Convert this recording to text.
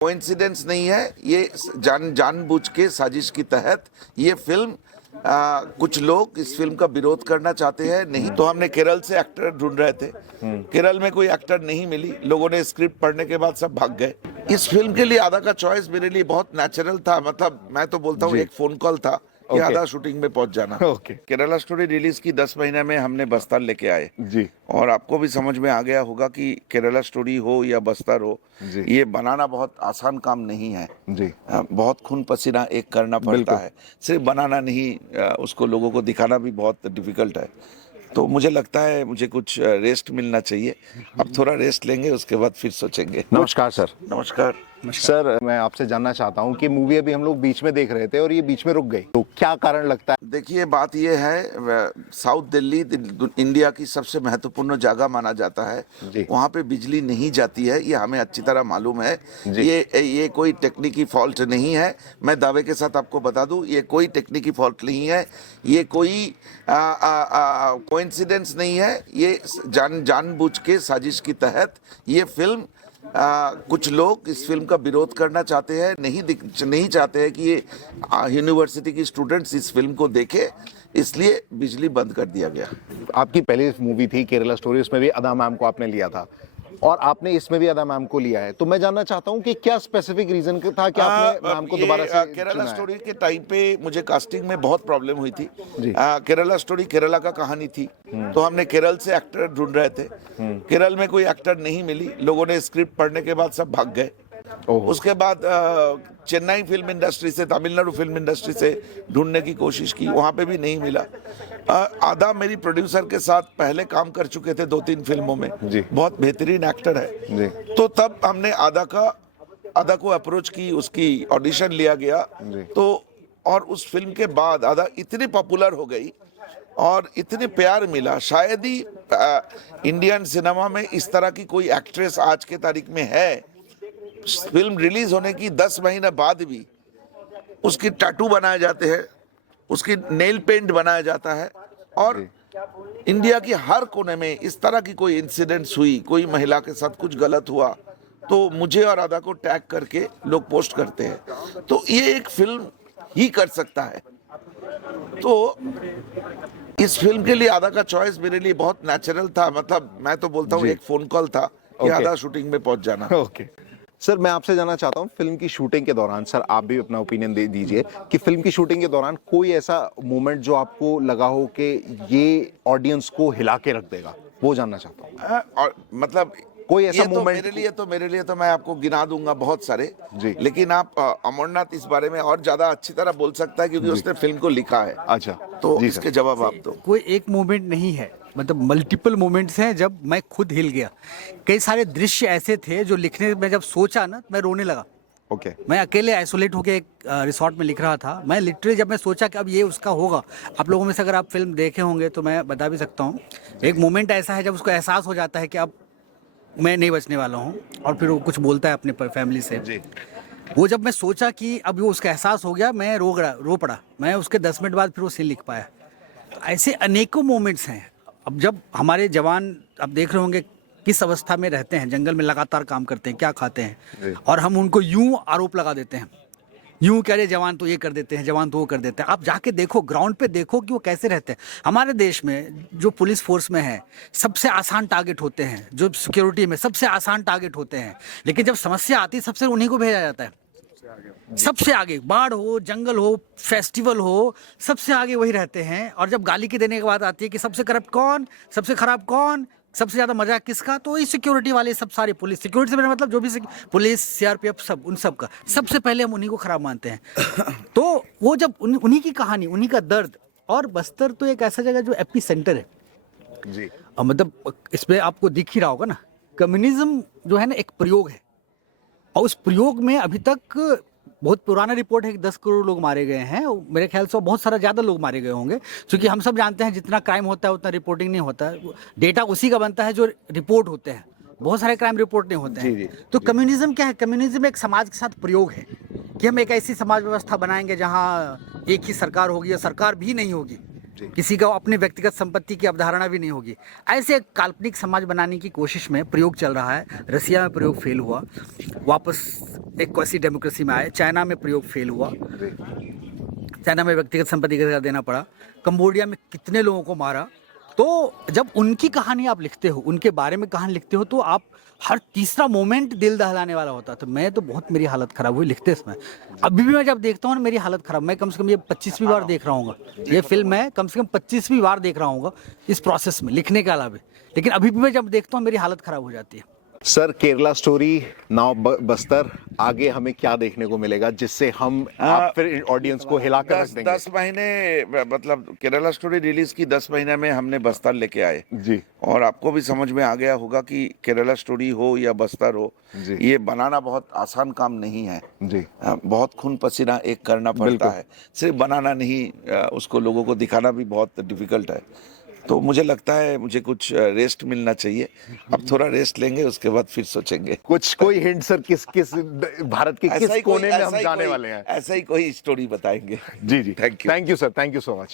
Coincidence नहीं है ये, जानबूझ के साजिश के तहत ये फिल्म कुछ लोग इस फिल्म का विरोध करना चाहते हैं। नहीं तो हमने केरल से एक्टर ढूंढ रहे थे, केरल में कोई एक्टर नहीं मिली, लोगों ने स्क्रिप्ट पढ़ने के बाद सब भाग गए। इस फिल्म के लिए आधा का चॉइस मेरे लिए बहुत नेचुरल था, मतलब मैं तो बोलता हूँ एक फोन कॉल था कि आधा शूटिंग में पहुंच जाना। केरला स्टोरी रिलीज की 10 महीने में हमने बस्तर लेके आए जी, और आपको भी समझ में आ गया होगा कि केरला स्टोरी हो या बस्तर हो, ये बनाना बहुत आसान काम नहीं है जी। बहुत खून पसीना एक करना पड़ता है, सिर्फ बनाना नहीं, उसको लोगों को दिखाना भी बहुत डिफिकल्ट है। तो मुझे लगता है मुझे कुछ रेस्ट मिलना चाहिए, अब थोड़ा रेस्ट लेंगे, उसके बाद फिर सोचेंगे। नमस्कार सर। नमस्कार सर, मैं आपसे जानना चाहता हूं कि मूवी अभी हम लोग बीच में देख रहे थे और ये बीच में रुक गई, तो क्या कारण लगता है? देखिए, बात ये है, साउथ दिल्ली इंडिया की सबसे महत्वपूर्ण जगह माना जाता है, वहाँ पे बिजली नहीं जाती है, ये हमें अच्छी तरह मालूम है। ये कोई टेक्निकी फॉल्ट नहीं है, मैं दावे के साथ आपको बता दूं, ये कोई टेक्निकी फॉल्ट नहीं है, ये कोई कोइंसिडेंस नहीं है, ये जानबूझ के साजिश के तहत ये फिल्म कुछ लोग इस फिल्म का विरोध करना चाहते हैं। नहीं चाहते हैं कि ये यूनिवर्सिटी की स्टूडेंट्स इस फिल्म को देखें, इसलिए बिजली बंद कर दिया गया। आपकी पहली मूवी थी केरला स्टोरी, उसमें भी अदा मैम को आपने लिया था और आपने इसमें भी अदा मैम को लिया है, तो मैं जानना चाहता हूं कि क्या स्पेसिफिक रीजन था कि आपने मैम को दोबारा से केरला स्टोरी के टाइम पे मुझे कास्टिंग में बहुत प्रॉब्लम हुई थी। केरला स्टोरी केरला का कहानी थी, तो हमने केरल से एक्टर ढूंढ रहे थे, केरल में कोई एक्टर नहीं मिली, लोगों ने स्क्रिप्ट पढ़ने के बाद सब भाग गए। उसके बाद चेन्नई फिल्म इंडस्ट्री से, तमिलनाडु फिल्म इंडस्ट्री से ढूंढने की कोशिश की, वहां पे भी नहीं मिला। आदा मेरी प्रोड्यूसर के साथ पहले काम कर चुके थे 2-3 फिल्मों में, बहुत बेहतरीन एक्टर है, तो तब हमने आदा को अप्रोच की, उसकी ऑडिशन लिया गया, तो और उस फिल्म के बाद आदा इतनी पॉपुलर हो गई और इतने प्यार मिला, शायद ही इंडियन सिनेमा में इस तरह की कोई एक्ट्रेस आज के तारीख में है। फिल्म रिलीज होने की 10 महीने बाद भी उसकी टैटू बनाए जाते हैं, उसकी नेल पेंट बनाया जाता है, और इंडिया की हर कोने में इस तरह की कोई इंसिडेंट्स हुई, कोई महिला के साथ कुछ गलत हुआ, तो मुझे और आदा को टैग करके लोग पोस्ट करते हैं। तो ये एक फिल्म ही कर सकता है, तो इस फिल्म के लिए आदा का चॉइस मेरे लिए बहुत नेचुरल था, मतलब मैं तो बोलता हूँ एक फोन कॉल था कि आदा शूटिंग में पहुंच जाना। सर, मैं आपसे जानना चाहता हूं, फिल्म की शूटिंग के दौरान, सर आप भी अपना ओपिनियन दे दीजिए कि फिल्म की शूटिंग के दौरान कोई ऐसा मोमेंट जो आपको लगा हो कि ये ऑडियंस को हिला के रख देगा, वो जानना चाहता हूं। और मतलब कोई ऐसा मोमेंट? मेरे लिए तो मैं आपको गिना दूंगा बहुत सारे जी, लेकिन आप अमरनाथ इस बारे में और ज्यादा अच्छी तरह बोल सकता है क्योंकि उसने फिल्म को लिखा है। अच्छा, तो इसके जवाब आप दो। कोई एक मोमेंट नहीं है, मतलब मल्टीपल मोमेंट्स हैं जब मैं खुद हिल गया। कई सारे दृश्य ऐसे थे जो लिखने में जब सोचा ना, मैं रोने लगा। मैं अकेले आइसोलेट होकर एक रिसोर्ट में लिख रहा था, मैं लिटरली जब मैं सोचा कि अब ये उसका होगा, आप लोगों में से अगर आप फिल्म देखे होंगे तो मैं बता भी सकता हूँ, एक मोमेंट ऐसा है जब उसको एहसास हो जाता है कि अब मैं नहीं बचने वाला हूँ, और फिर वो कुछ बोलता है अपने फैमिली से। वो जब मैं सोचा कि अब वो उसका एहसास हो गया, मैं रो पड़ा। मैं उसके 10 मिनट बाद फिर वो सीन लिख पाया। तो ऐसे अनेकों मोमेंट्स हैं। अब जब हमारे जवान, आप देख रहे होंगे किस अवस्था में रहते हैं, जंगल में लगातार काम करते हैं, क्या खाते हैं, और हम उनको यूं आरोप लगा देते हैं, यूं कह रहे जवान तो ये कर देते हैं, जवान तो वो कर देते हैं। आप जाके देखो, ग्राउंड पे देखो कि वो कैसे रहते हैं। हमारे देश में जो पुलिस फोर्स में है, सबसे आसान टारगेट होते हैं, जो सिक्योरिटी में सबसे आसान टारगेट होते हैं, लेकिन जब समस्या आती है सबसे उन्हीं को भेजा जाता है, सबसे आगे। बाढ़ हो, जंगल हो, फेस्टिवल हो, सबसे आगे वही रहते हैं। और जब गाली की देने की बात आती है कि सबसे करप्ट कौन, सबसे खराब कौन, सबसे ज्यादा मजाक किसका, तो वही सिक्योरिटी वाले, सब सारे पुलिस, सिक्योरिटी से मेरा मतलब जो भी पुलिस, सीआरपीएफ, सब उन सब का सबसे पहले हम उन्हीं को खराब मानते हैं। तो वो जब उन्हीं की कहानी, उन्हीं का दर्द, और बस्तर तो एक ऐसा जगह जो एपी सेंटर है जी, मतलब इस पे आपको दिख ही रहा होगा ना, कम्युनिज्म जो है ना एक प्रयोग है, और उस प्रयोग में अभी तक बहुत पुराना रिपोर्ट है कि 10 करोड़ लोग मारे गए हैं। मेरे ख्याल से बहुत सारा ज़्यादा लोग मारे गए होंगे, क्योंकि हम सब जानते हैं जितना क्राइम होता है उतना रिपोर्टिंग नहीं होता है। डेटा उसी का बनता है जो रिपोर्ट होते हैं, बहुत सारे क्राइम रिपोर्ट नहीं होते हैं। तो कम्युनिज्म क्या है? कम्युनिज्म एक समाज के साथ प्रयोग है कि हम एक ऐसी समाज व्यवस्था बनाएंगे जहाँ एक ही सरकार होगी, और सरकार भी नहीं होगी, किसी का अपने व्यक्तिगत संपत्ति की अवधारणा भी नहीं होगी। ऐसे एक काल्पनिक समाज बनाने की कोशिश में प्रयोग चल रहा है। रसिया में प्रयोग फेल हुआ, वापस एक क्वासी डेमोक्रेसी में आए, चाइना में प्रयोग फेल हुआ, चाइना में व्यक्तिगत संपत्ति का अधिकार देना पड़ा, कंबोडिया में कितने लोगों को मारा। तो जब उनकी कहानी आप लिखते हो, उनके बारे में कहानी लिखते हो, तो आप हर तीसरा मोमेंट दिल दहलाने वाला होता है। तो मैं तो बहुत, मेरी हालत खराब हुई लिखते समय। अभी भी मैं जब देखता हूँ ना, मेरी हालत खराब, मैं कम से कम ये 25वीं बार देख रहा हूँ ये फिल्म, मैं कम से कम 25वीं बार देख रहा हूँ इस प्रोसेस में, लिखने के अलावा। लेकिन अभी भी मैं जब देखता हूँ मेरी हालत खराब हो जाती है। Sir, Kerala story, now Bastar, आगे हमें क्या देखने को मिलेगा जिससे हम आप फिर ऑडियंस को हिलाकर रख देंगे? 10 महीने, मतलब केरला स्टोरी रिलीज की 10 महीने में हमने बस्तर लेके आए जी। और आपको भी समझ में आ गया होगा कि केरला स्टोरी हो या बस्तर हो, ये बनाना बहुत आसान काम नहीं है जी। बहुत खून पसीना एक करना पड़ता है, सिर्फ बनाना नहीं, उसको लोगों को दिखाना भी बहुत डिफिकल्ट है। तो मुझे लगता है मुझे कुछ रेस्ट मिलना चाहिए, अब थोड़ा रेस्ट लेंगे, उसके बाद फिर सोचेंगे। कुछ कोई हिंट सर, किस किस भारत के किस कोने में हम जाने वाले हैं? ऐसा ही कोई स्टोरी बताएंगे। जी जी, thank you sir, thank you so much.